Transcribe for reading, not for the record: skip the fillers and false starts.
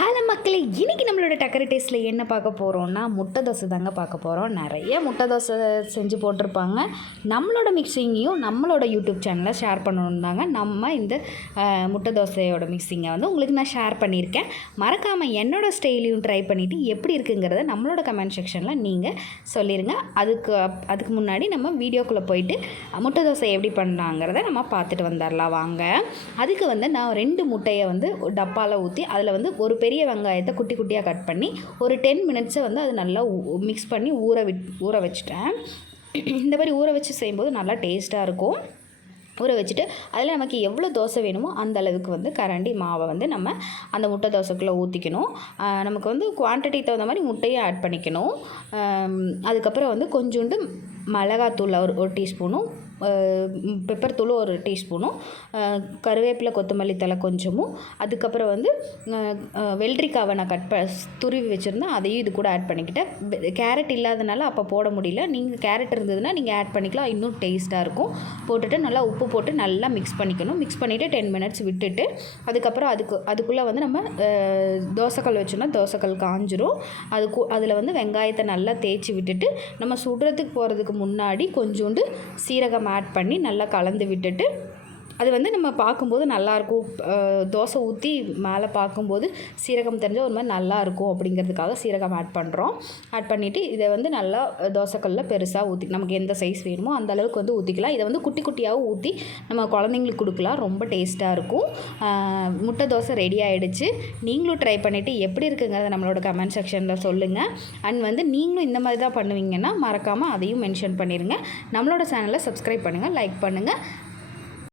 Hello மக்களே, இன்றைக்கி நம்மளோட டக்கரை டேஸ்ட்டில் என்ன பார்க்க போகிறோம்னா முட்டை தோசை தாங்க பார்க்க போகிறோம். நிறைய முட்டை தோசை செஞ்சு போட்டிருப்பாங்க. நம்மளோட மிக்சிங்கையும் நம்மளோட யூடியூப் சேனலில் ஷேர் பண்ணணும் தாங்க நம்ம இந்த முட்டை தோசையோட மிக்சிங்கை வந்து உங்களுக்கு நான் ஷேர் பண்ணியிருக்கேன். மறக்காமல் என்னோடய ஸ்டைலையும் ட்ரை பண்ணிவிட்டு எப்படி இருக்குங்கிறத நம்மளோட கமெண்ட் செக்ஷனில் நீங்கள் சொல்லிடுங்க. அதுக்கு முன்னாடி நம்ம வீடியோக்குள்ளே போயிட்டு முட்டை தோசை எப்படி பண்ணலாங்கிறத நம்ம பார்த்துட்டு வந்துடலாம் வாங்க. அதுக்கு வந்து நான் 2 முட்டையை வந்து டப்பாவில் ஊற்றி அதில் வந்து ஒரு பெரிய வெங்காயத்தை குட்டி குட்டியாக கட் பண்ணி ஒரு 10 மினிட்ஸை வந்து அது நல்லா மிக்ஸ் பண்ணி ஊற வச்சுட்டேன். இந்த மாதிரி ஊற வச்சு செய்யும்போது நல்லா டேஸ்ட்டாக இருக்கும். ஊற வச்சுட்டு அதில் நமக்கு எவ்வளோ தோசை வேணுமோ அந்த அளவுக்கு வந்து கரண்டி மாவை வந்து நம்ம அந்த முட்டை தோசைக்குள்ளே ஊற்றிக்கணும். நமக்கு வந்து குவான்டிட்டி தகுந்த மாதிரி முட்டையும் ஆட் பண்ணிக்கணும். அதுக்கப்புறம் வந்து கொஞ்சோண்டு மிளகாத்தூள் ஒரு டீஸ்பூனும், பெப்பர் தூள் ஒரு டீஸ்பூனும், கருவேப்பிலை கொத்தமல்லி தழை கொஞ்சமும், அதுக்கப்புறம் வந்து வெள்ளரிக்காவை நான் துருவி வச்சுருந்தேன், அதையும் இது கூட ஆட் பண்ணிக்கிட்டேன். கேரட் இல்லாதனால அப்போ போட முடியல. நீங்கள் கேரட் இருந்ததுன்னா நீங்கள் ஆட் பண்ணிக்கலாம், இன்னும் டேஸ்ட்டாக இருக்கும். போட்டுட்டு நல்லா உப்பு போட்டு நல்லா மிக்ஸ் பண்ணிக்கணும். மிக்ஸ் பண்ணிவிட்டு 10 மினிட்ஸ் விட்டுட்டு அதுக்கப்புறம் அதுக்குள்ளே வந்து நம்ம தோசைக்கல் வச்சோன்னா தோசைக்கல் காஞ்சிரும். அதில் வந்து வெங்காயத்தை நல்லா தேய்ச்சி விட்டுட்டு நம்ம சுடுறதுக்கு போகிறதுக்கு முன்னாடி கொஞ்சோண்டு சீரகம் ஆட் பண்ணி நல்லா கலந்து விட்டுட்டு அது வந்து நம்ம பார்க்கும்போது நல்லாயிருக்கும். தோசை ஊற்றி மேலே பார்க்கும்போது சீரகம் தெரிஞ்சால் ஒரு மாதிரி நல்லாயிருக்கும் அப்படிங்கிறதுக்காக சீரகம் ஆட் பண்ணுறோம். ஆட் பண்ணிவிட்டு இதை வந்து நல்லா தோசைக்கல்லில் பெருசாக ஊற்றி நமக்கு எந்த சைஸ் வேணுமோ அந்த அளவுக்கு வந்து ஊற்றிக்கலாம். இதை வந்து குட்டி குட்டியாகவும் ஊற்றி நம்ம குழந்தைங்களுக்கு கொடுக்கலாம். ரொம்ப டேஸ்ட்டாக இருக்கும். முட்டை தோசை ரெடி ஆகிடுச்சு. நீங்களும் ட்ரை பண்ணிவிட்டு எப்படி இருக்குங்கிறத நம்மளோட கமெண்ட் செக்ஷனில் சொல்லுங்கள். அண்ட் வந்து நீங்களும் இந்த மாதிரி தான் பண்ணுவீங்கன்னா மறக்காமல் அதையும் மென்ஷன் பண்ணிடுங்க. நம்மளோட சேனலை சப்ஸ்கிரைப் பண்ணுங்கள், லைக் பண்ணுங்கள்.